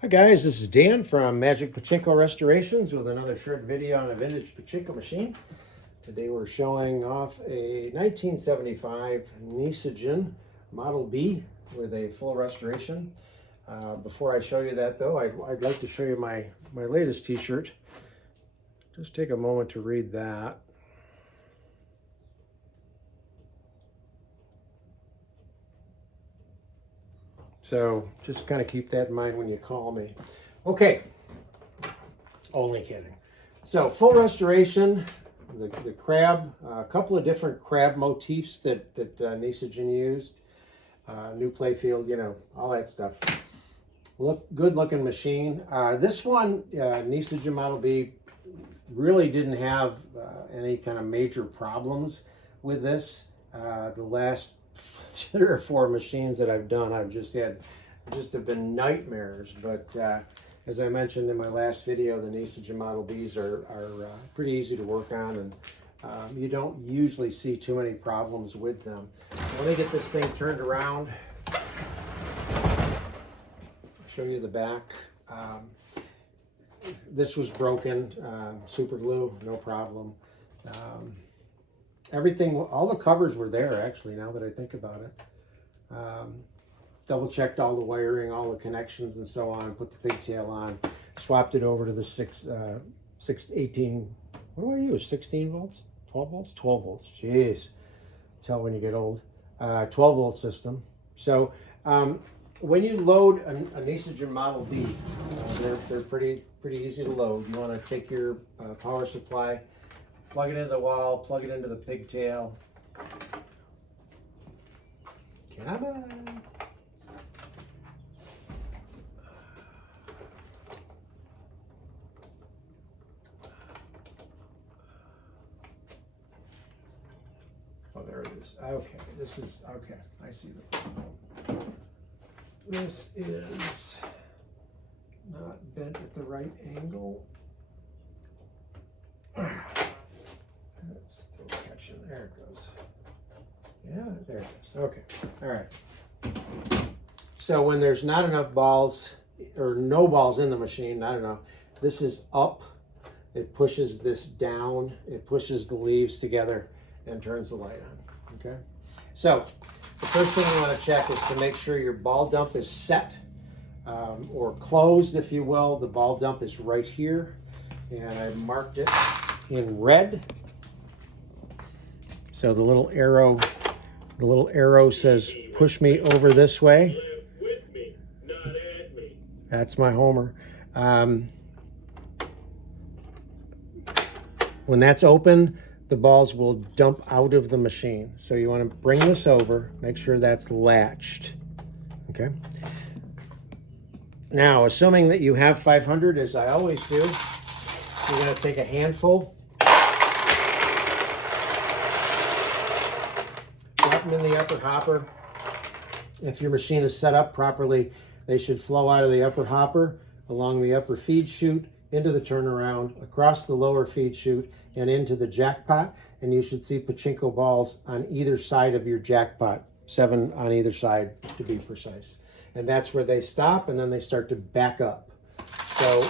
Hi guys, this is Dan from Magic Pachinko Restorations with another short video on a vintage pachinko machine. Today we're showing off a 1975 Nishijin Model B with a full restoration. Before I show you that though, I'd like to show you my latest t-shirt. Just take a moment to read that. So just kind of keep that in mind when you call me. Okay, only kidding. So full restoration, the crab, a couple of different crab motifs that Nishijin used, new playfield, you know, all that stuff. Good looking machine. This one, Nishijin Model B, really didn't have any kind of major problems with this. The last 3 or 4 machines that I've done, I've just have been nightmares. But as I mentioned in my last video, the Nishijin Model Bs are pretty easy to work on, and you don't usually see too many problems with them. Let me get this thing turned around. I'll show you the back. This was broken, super glue, no problem. Everything, all the covers were there actually, now that I think about it. Double checked all the wiring, all the connections and so on, put the pigtail on, swapped it over to the 18, what do I use, 16 volts? 12 volts? 12 volts, jeez. Tell when you get old. 12 volt system. So when you load a Nishijin Model B, they're pretty easy to load. You want to take your power supply, plug it into the wall, plug it into the pigtail. Come on. Oh, there it is. Okay, this is, okay, I see the, this is not bent at the right angle. It's still catching. There it goes. Yeah, there it goes. Okay. All right. So when there's not enough balls or no balls in the machine, I don't know, this is up. It pushes this down. It pushes the leaves together and turns the light on. Okay. So the first thing you want to check is to make sure your ball dump is set or closed, if you will. The ball dump is right here, and I marked it in red. So the little arrow says push me over this way. That's my homer. When that's open, the balls will dump out of the machine. So you want to bring this over, make sure that's latched. Okay. Now, assuming that you have 500, as I always do, you're going to take a handful, drop them in the upper hopper. If your machine is set up properly, they should flow out of the upper hopper, along the upper feed chute, into the turnaround, across the lower feed chute, and into the jackpot. And you should see pachinko balls on either side of your jackpot, 7 on either side to be precise. And that's where they stop, and then they start to back up. So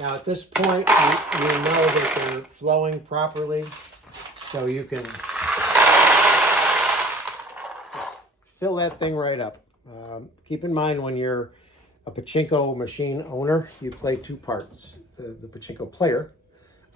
now at this point, you know that they're flowing properly, so you can fill that thing right up. Keep in mind, when you're a pachinko machine owner, you play 2 parts. The pachinko player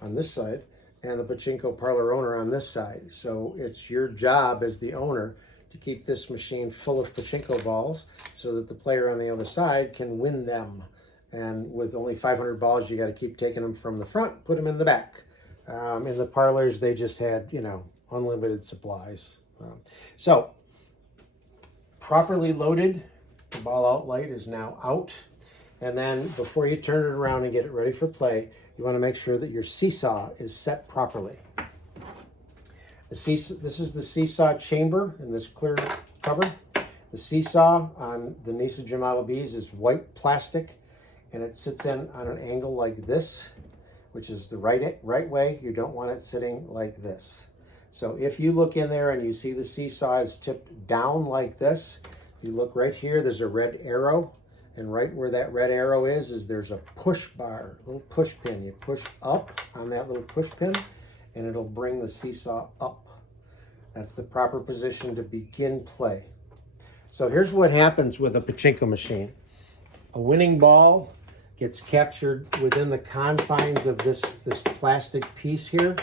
on this side and the pachinko parlor owner on this side. So it's your job as the owner to keep this machine full of pachinko balls so that the player on the other side can win them. And with only 500 balls, you got to keep taking them from the front, put them in the back. In the parlors, they just had, you know, unlimited supplies. So properly loaded, the ball out light is now out. And then before you turn it around and get it ready for play, you want to make sure that your seesaw is set properly. This is the seesaw chamber in this clear cover. The seesaw on the Nishijin Model Bs is white plastic, and it sits in on an angle like this. which is the right way. You don't want it sitting like this. So if you look in there and you see the seesaw is tipped down like this, you look right here, there's a red arrow, and right where that red arrow is there's a push bar, a little push pin. You push up on that little push pin and it'll bring the seesaw up. That's the proper position to begin play. So here's what happens with a pachinko machine. A winning ball gets captured within the confines of this plastic piece here,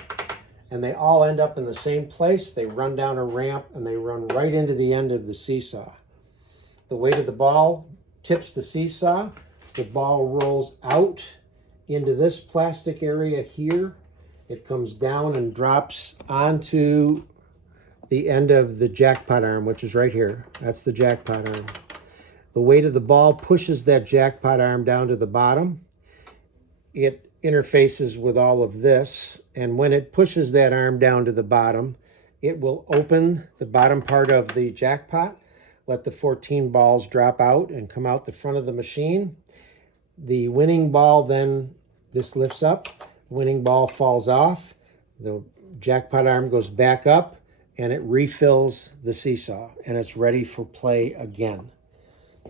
and they all end up in the same place. They run down a ramp and they run right into the end of the seesaw. The weight of the ball tips the seesaw. The ball rolls out into this plastic area here. It comes down and drops onto the end of the jackpot arm, which is right here. That's the jackpot arm. The weight of the ball pushes that jackpot arm down to the bottom. It interfaces with all of this, and when it pushes that arm down to the bottom, it will open the bottom part of the jackpot, let the 14 balls drop out and come out the front of the machine. The winning ball then, this lifts up, the winning ball falls off, the jackpot arm goes back up, and it refills the seesaw, and it's ready for play again.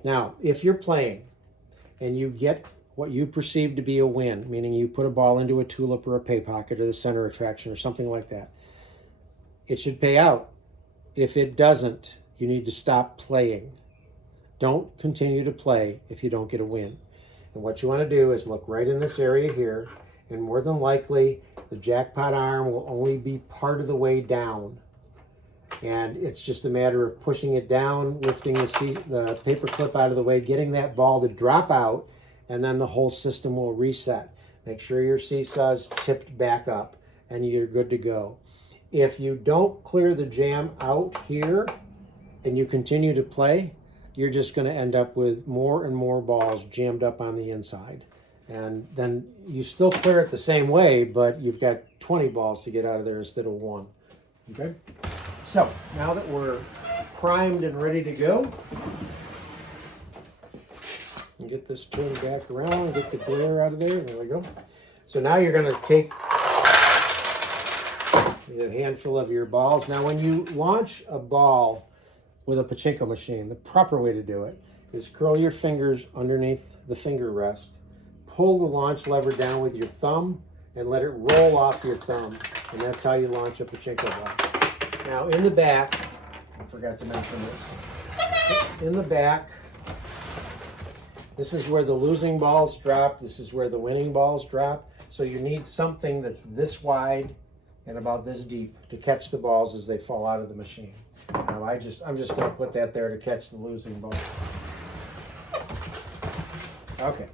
Now, if you're playing and you get what you perceive to be a win, meaning you put a ball into a tulip or a pay pocket or the center attraction or something like that, it should pay out. If it doesn't, you need to stop playing. Don't continue to play if you don't get a win. And what you want to do is look right in this area here, and more than likely, the jackpot arm will only be part of the way down. And it's just a matter of pushing it down, lifting the paper clip out of the way, getting that ball to drop out, and then the whole system will reset. Make sure your seesaw is tipped back up, and you're good to go. If you don't clear the jam out here, and you continue to play, you're just going to end up with more and more balls jammed up on the inside. And then you still clear it the same way, but you've got 20 balls to get out of there instead of 1. Okay? So, now that we're primed and ready to go, and get this turned back around, get the glare out of there. There we go. So now you're going to take a handful of your balls. Now, when you launch a ball with a pachinko machine, the proper way to do it is curl your fingers underneath the finger rest, pull the launch lever down with your thumb, and let it roll off your thumb. And that's how you launch a pachinko ball. Now, in the back, I forgot to mention this. In the back, this is where the losing balls drop. This is where the winning balls drop. So you need something that's this wide and about this deep to catch the balls as they fall out of the machine. Now, I'm just going to put that there to catch the losing balls. Okay.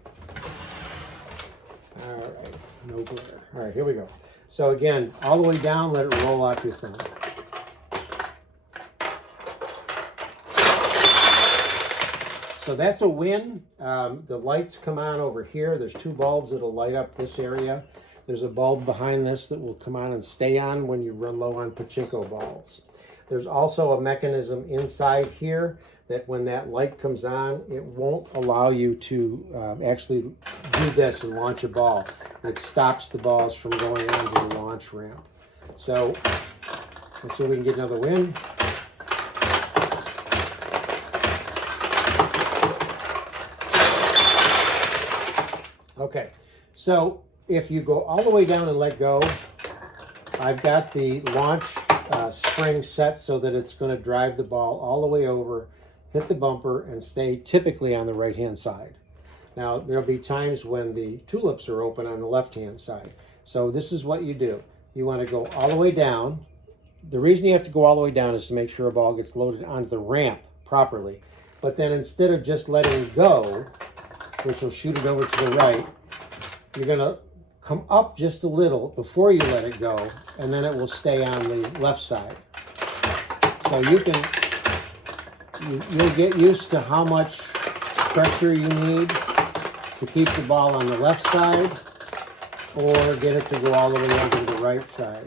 All right. No glare. All right, here we go. So again, all the way down, let it roll off your thumb. So that's a win. The lights come on over here. There's 2 bulbs that'll light up this area. There's a bulb behind this that will come on and stay on when you run low on pachinko balls. There's also a mechanism inside here that when that light comes on, it won't allow you to actually do this and launch a ball. It stops the balls from going onto the launch ramp. So let's see if we can get another win. Okay, so if you go all the way down and let go, I've got the launch spring set so that it's going to drive the ball all the way over, hit the bumper, and stay typically on the right-hand side. Now, there'll be times when the tulips are open on the left-hand side. So this is what you do. You want to go all the way down. The reason you have to go all the way down is to make sure a ball gets loaded onto the ramp properly. But then instead of just letting it go, which will shoot it over to the right, you're going to come up just a little before you let it go, and then it will stay on the left side. So you'll get used to how much pressure you need to keep the ball on the left side, or get it to go all the way over to the right side.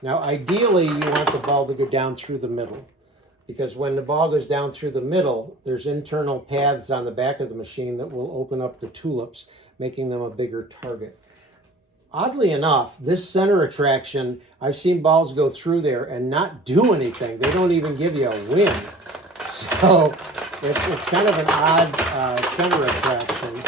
Now, ideally, you want the ball to go down through the middle, because when the ball goes down through the middle, there's internal paths on the back of the machine that will open up the tulips, making them a bigger target. Oddly enough, this center attraction, I've seen balls go through there and not do anything. They don't even give you a win. So it's kind of an odd center attraction.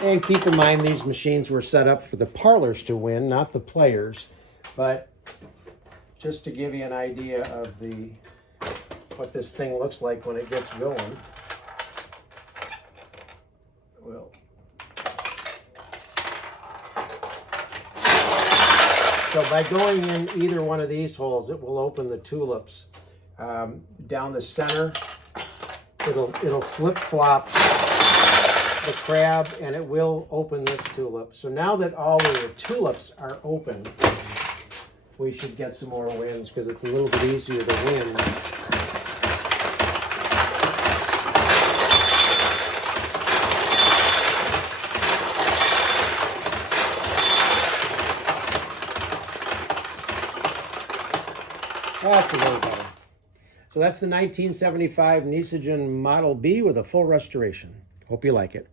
And keep in mind, these machines were set up for the parlors to win, not the players. But just to give you an idea of what this thing looks like when it gets going. So by going in either one of these holes, it will open the tulips. Down the center, it'll flip-flop the crab, and it will open this tulip. So now that all of the tulips are open, we should get some more wins because it's a little bit easier to win. That's a little better. So that's the 1975 Nishijin Model B with a full restoration. Hope you like it.